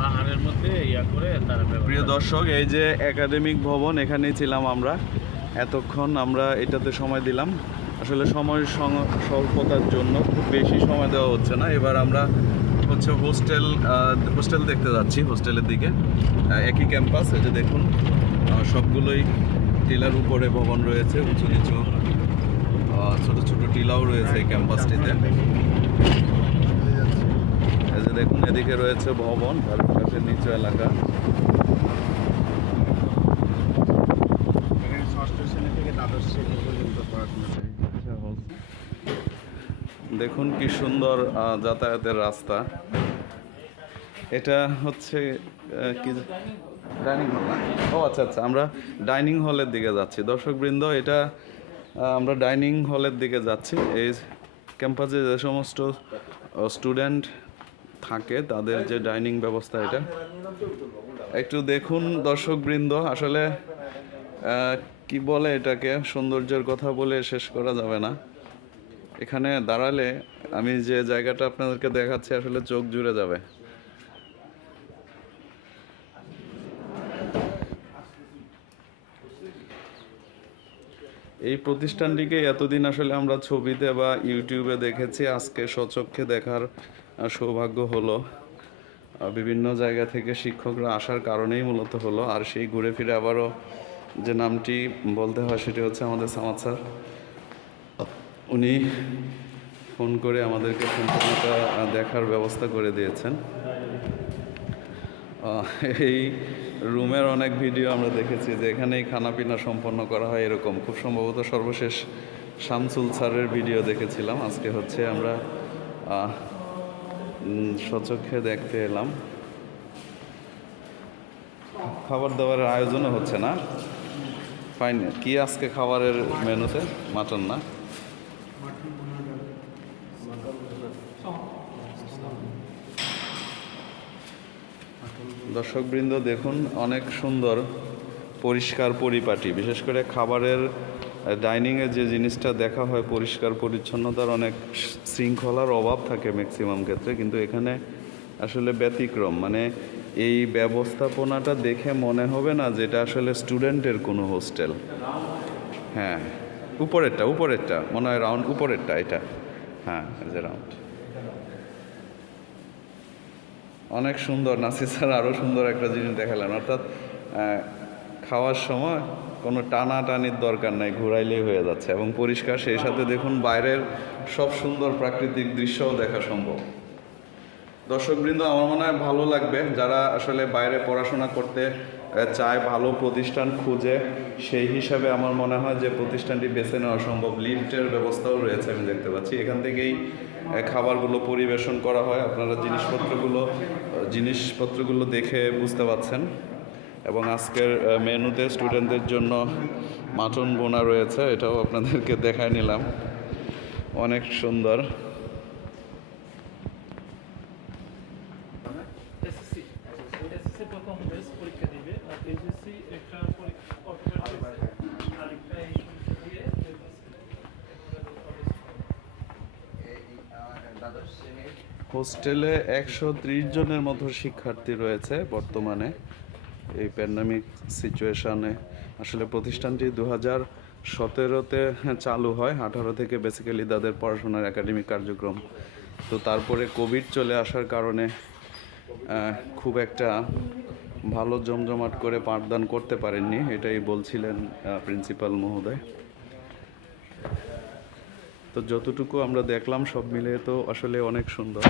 পাহাড়ের মধ্যে ইয়া করে তারা। প্রিয় দর্শক, এই যে একাডেমিক ভবন, এখানেই ছিলাম আমরা এতক্ষণ। আমরা এটাতে সময় দিলাম, আসলে সময় স্বল্পতার জন্য খুব বেশি সময় দেওয়া হচ্ছে না। এবার আমরা হচ্ছে হোস্টেল দেখতে যাচ্ছি, হোস্টেলের দিকে। একই ক্যাম্পাস, এই যে দেখুন সবগুলোই টিলার উপরে ভবন রয়েছে, উঁচু নিচু ছোট ছোট টিলাও রয়েছে এই ক্যাম্পাসটিতে। এই যে দেখুন এদিকে রয়েছে ভবন, তার পাশে নিচু এলাকা। দেখুন কি সুন্দর যাতায়াতের রাস্তা। এটা হচ্ছে কি ডাইনিং হল না? ও আচ্ছা আচ্ছা, আমরা ডাইনিং হলের দিকে যাচ্ছি দর্শকবৃন্দ। এটা আমরা ডাইনিং হলের দিকে যাচ্ছি। এই ক্যাম্পাসে যে সমস্ত স্টুডেন্ট থাকে তাদের যে ডাইনিং ব্যবস্থা, এটা একটু দেখুন দর্শকবৃন্দ। আসলে কি বলে এটাকে, সৌন্দর্যের কথা বলে শেষ করা যাবে না। এখানে দাঁড়ালে আমি যে জায়গাটা আপনাদেরকে দেখাচ্ছি আসলে চোখ জুড়ে যাবে। এই প্রতিষ্ঠানটিকে এতদিন আসলে আমরা ছবিতে বা ইউটিউবে দেখেছি, আজকে স্বচক্ষে দেখার সৌভাগ্য হলো। বিভিন্ন জায়গা থেকে শিক্ষকরা আসার কারণেই মূলত হলো। আর সেই ঘুরে ফিরে আবারও যে নামটি বলতে হয় সেটি হচ্ছে আমাদের সামাদ স্যার। উনি ফোন করে আমাদেরকে সম্পূর্ণটা দেখার ব্যবস্থা করে দিয়েছেন। এই রুমের অনেক ভিডিও আমরা দেখেছি যে এখানেই খানাপিনা সম্পন্ন করা হয়, এরকম খুব সম্ভবত সর্বশেষ শামসুল স্যারের ভিডিও দেখেছিলাম। আজকে হচ্ছে আমরা স্বচক্ষে দেখতে এলাম। খাবার দাবারের আয়োজনও হচ্ছে না? ফাইন। কি আজকে খাবারের মেনুতে? মাটন না? দর্শকবৃন্দ দেখুন, অনেক সুন্দর পরিষ্কার পরিপাটি। বিশেষ করে খাবারের ডাইনিংয়ে যে জিনিসটা দেখা হয়, পরিষ্কার পরিচ্ছন্নতার অনেক শৃঙ্খলার অভাব থাকে ম্যাক্সিমাম ক্ষেত্রে, কিন্তু এখানে আসলে ব্যতিক্রম। মানে এই ব্যবস্থাপনাটা দেখে মনে হবে না যে এটা আসলে স্টুডেন্টের কোনো হোস্টেল। হ্যাঁ, উপরেরটা মনে হয় রাউন্ড, উপরেরটা এটা। হ্যাঁ, এই যে রাউন্ড। অনেক সুন্দর। নাসির স্যার আরও সুন্দর একটা জিনিস দেখালেন, অর্থাৎ খাওয়ার সময় কোনো টানাটানির দরকার নাই, ঘুরাইলেই হয়ে যাচ্ছে এবং পরিষ্কার। সেই সাথে দেখুন বাইরের সব সুন্দর প্রাকৃতিক দৃশ্যও দেখা সম্ভব। দর্শকবৃন্দ, আমার মনে হয় ভালো লাগবে যারা আসলে বাইরে পড়াশোনা করতে চায়, ভালো প্রতিষ্ঠান খুঁজে, সেই হিসাবে আমার মনে হয় যে প্রতিষ্ঠানটি বেছে নেওয়া সম্ভব। লিফটের ব্যবস্থাও রয়েছে, আমি দেখতে পাচ্ছি। এখান থেকেই খাবারগুলো পরিবেশন করা হয়। আপনারা জিনিসপত্রগুলো দেখে বুঝতে পারছেন। এবং আজকের মেনুতে স্টুডেন্টদের জন্য মাটন বোনা রয়েছে, এটাও আপনাদেরকে দেখায় নিলাম। অনেক সুন্দর। হোস্টেলে 130 জনের মতো শিক্ষার্থী রয়েছে বর্তমানে। এই প্যান্ডামিক সিচুয়েশানে আসলে প্রতিষ্ঠানটি 2017-তে চালু হয়। 18 থেকে বেসিক্যালি তাদের পড়াশোনার একাডেমিক কার্যক্রম। তো তারপরে কোভিড চলে আসার কারণে খুব একটা ভালো জমজমাট করে পাঠদান করতে পারেননি, এটাই বলছিলেন প্রিন্সিপাল মহোদয়। তো যতটুকু আমরা দেখলাম সব মিলিয়ে তো আসলে অনেক সুন্দর।